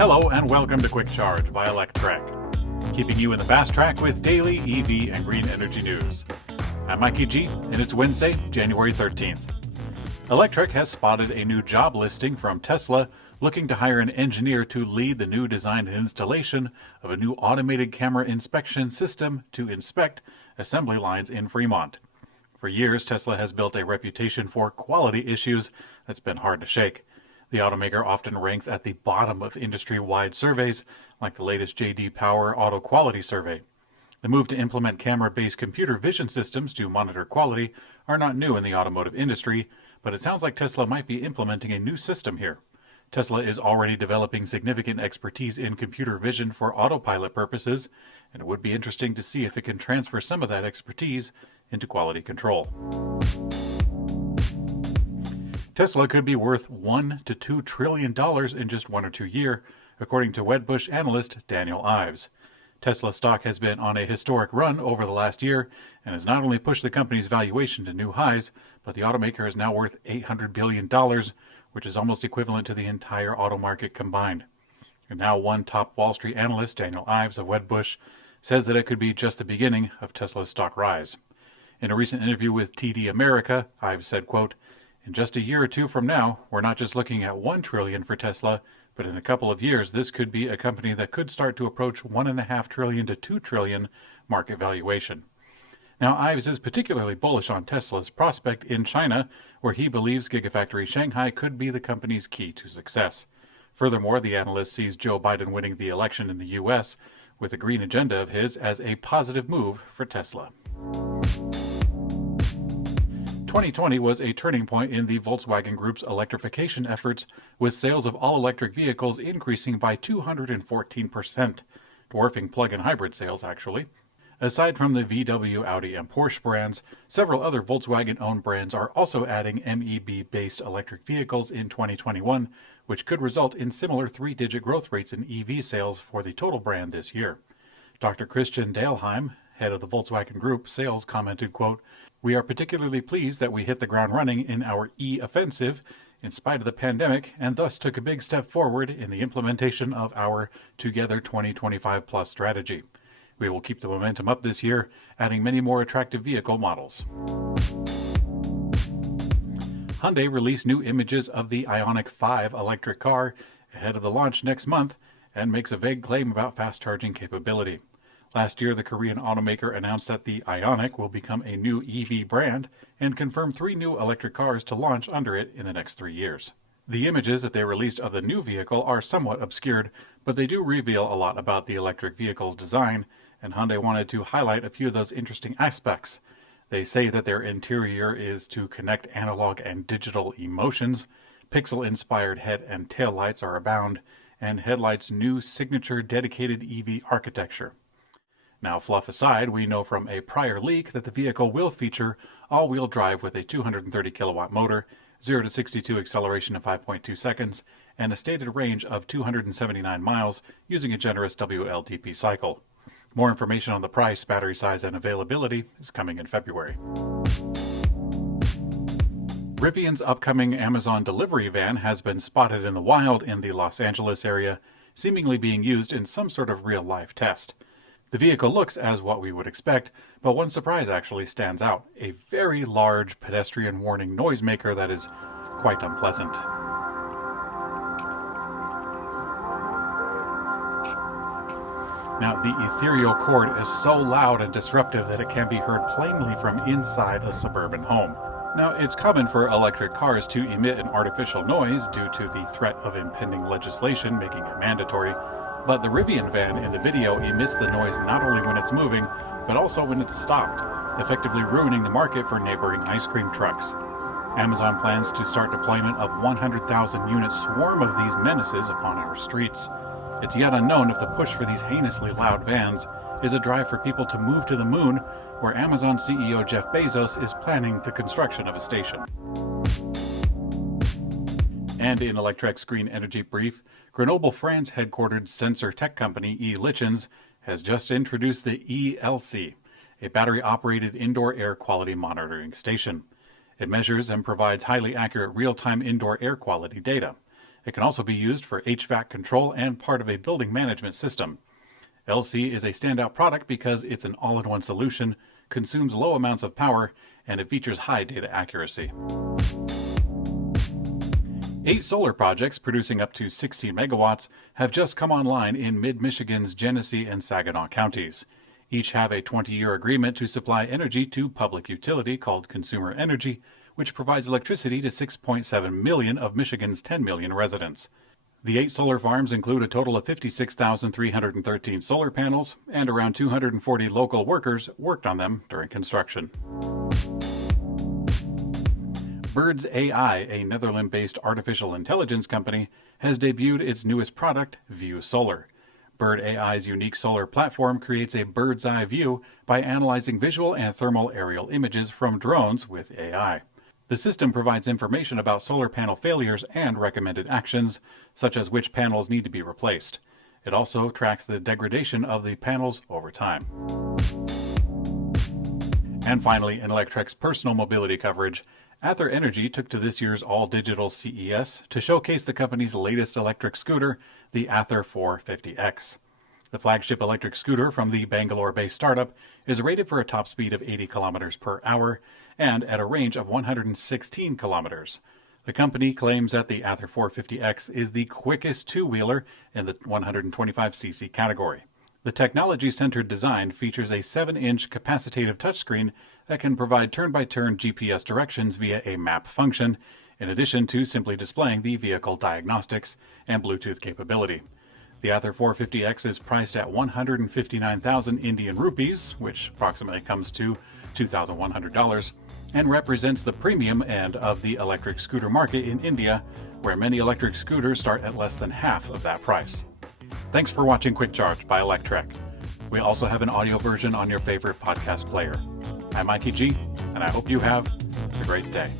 Hello and welcome to Quick Charge by Electrek, keeping you in the fast track with daily EV and green energy news. I'm Mikey G, and it's Wednesday, January 13th. Electrek has spotted a new job listing from Tesla looking to hire an engineer to lead the new design and installation of a new automated camera inspection system to inspect assembly lines in Fremont. For years, Tesla has built a reputation for quality issues that's been hard to shake. The automaker often ranks at the bottom of industry-wide surveys, like the latest J.D. Power Auto Quality Survey. The move to implement camera-based computer vision systems to monitor quality are not new in the automotive industry, but it sounds like Tesla might be implementing a new system here. Tesla is already developing significant expertise in computer vision for autopilot purposes, and it would be interesting to see if it can transfer some of that expertise into quality control. Tesla could be worth $1 to $2 trillion in just 1 or 2 years, according to Wedbush analyst Daniel Ives. Tesla stock has been on a historic run over the last year and has not only pushed the company's valuation to new highs, but the automaker is now worth $800 billion, which is almost equivalent to the entire auto market combined. And now one top Wall Street analyst, Daniel Ives of Wedbush, says that it could be just the beginning of Tesla's stock rise. In a recent interview with TD America, Ives said, quote, "In just a year or two from now, we're not just looking at $1 trillion for Tesla, but in a couple of years, this could be a company that could start to approach $1.5 trillion to $2 trillion market valuation." Now, Ives is particularly bullish on Tesla's prospect in China, where he believes Gigafactory Shanghai could be the company's key to success. Furthermore, the analyst sees Joe Biden winning the election in the U.S. with a green agenda of his as a positive move for Tesla. 2020 was a turning point in the Volkswagen Group's electrification efforts, with sales of all-electric vehicles increasing by 214%, dwarfing plug-in hybrid sales, actually. Aside from the VW, Audi, and Porsche brands, several other Volkswagen-owned brands are also adding MEB-based electric vehicles in 2021, which could result in similar three-digit growth rates in EV sales for the total brand this year. Dr. Christian Dahlheim, head of the Volkswagen Group sales, commented, quote, "We are particularly pleased that we hit the ground running in our e-offensive in spite of the pandemic, and thus took a big step forward in the implementation of our Together 2025 Plus strategy. We will keep the momentum up this year, adding many more attractive vehicle models." Hyundai released new images of the Ioniq 5 electric car ahead of the launch next month and makes a vague claim about fast charging capability. Last year, the Korean automaker announced that the Ioniq will become a new EV brand and confirmed 3 new electric cars to launch under it in the next 3 years. The images that they released of the new vehicle are somewhat obscured, but they do reveal a lot about the electric vehicle's design, and Hyundai wanted to highlight a few of those interesting aspects. They say that their interior is to connect analog and digital emotions, pixel-inspired head and tail lights are abound, and headlights' new signature dedicated EV architecture. Now, fluff aside, we know from a prior leak that the vehicle will feature all-wheel drive with a 230 kilowatt motor, 0 to 62 acceleration in 5.2 seconds, and a stated range of 279 miles using a generous WLTP cycle. More information on the price, battery size, and availability is coming in February. Rivian's upcoming Amazon delivery van has been spotted in the wild in the Los Angeles area, seemingly being used in some sort of real-life test. The vehicle looks as what we would expect, but one surprise actually stands out: a very large pedestrian warning noisemaker that is quite unpleasant. Now, the ethereal chord is so loud and disruptive that it can be heard plainly from inside a suburban home. Now, it's common for electric cars to emit an artificial noise due to the threat of impending legislation making it mandatory, but the Rivian van in the video emits the noise not only when it's moving, but also when it's stopped, effectively ruining the market for neighboring ice cream trucks. Amazon plans to start deployment of 100,000 unit swarm of these menaces upon our streets. It's yet unknown if the push for these heinously loud vans is a drive for people to move to the moon, where Amazon CEO Jeff Bezos is planning the construction of a station. And in Electrek's Green Energy Brief, Grenoble, France headquartered sensor tech company E-Lichens has just introduced the ELC, a battery-operated indoor air quality monitoring station. It measures and provides highly accurate real-time indoor air quality data. It can also be used for HVAC control and part of a building management system. LC is a standout product because it's an all-in-one solution, consumes low amounts of power, and it features high data accuracy. 8 solar projects producing up to 16 megawatts have just come online in mid-Michigan's Genesee and Saginaw counties. Each have a 20-year agreement to supply energy to public utility called Consumer Energy, which provides electricity to 6.7 million of Michigan's 10 million residents. The 8 solar farms include a total of 56,313 solar panels, and around 240 local workers worked on them during construction. Birds AI, a Netherlands-based artificial intelligence company, has debuted its newest product, View Solar. Bird AI's unique solar platform creates a bird's eye view by analyzing visual and thermal aerial images from drones with AI. The system provides information about solar panel failures and recommended actions, such as which panels need to be replaced. It also tracks the degradation of the panels over time. And finally, in Electrek's personal mobility coverage, Ather Energy took to this year's all-digital CES to showcase the company's latest electric scooter, the Ather 450X. The flagship electric scooter from the Bangalore-based startup is rated for a top speed of 80 kilometers per hour and at a range of 116 kilometers. The company claims that the Ather 450X is the quickest two-wheeler in the 125cc category. The technology-centered design features a 7-inch capacitive touchscreen that can provide turn-by-turn GPS directions via a map function, in addition to simply displaying the vehicle diagnostics and Bluetooth capability. The Ather 450X is priced at 159,000 Indian rupees, which approximately comes to $2,100, and represents the premium end of the electric scooter market in India, where many electric scooters start at less than half of that price. Thanks for watching Quick Charge by Electrek. We also have an audio version on your favorite podcast player. I'm Mikey G, and I hope you have a great day.